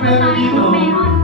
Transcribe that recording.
bienvenido. Mejor.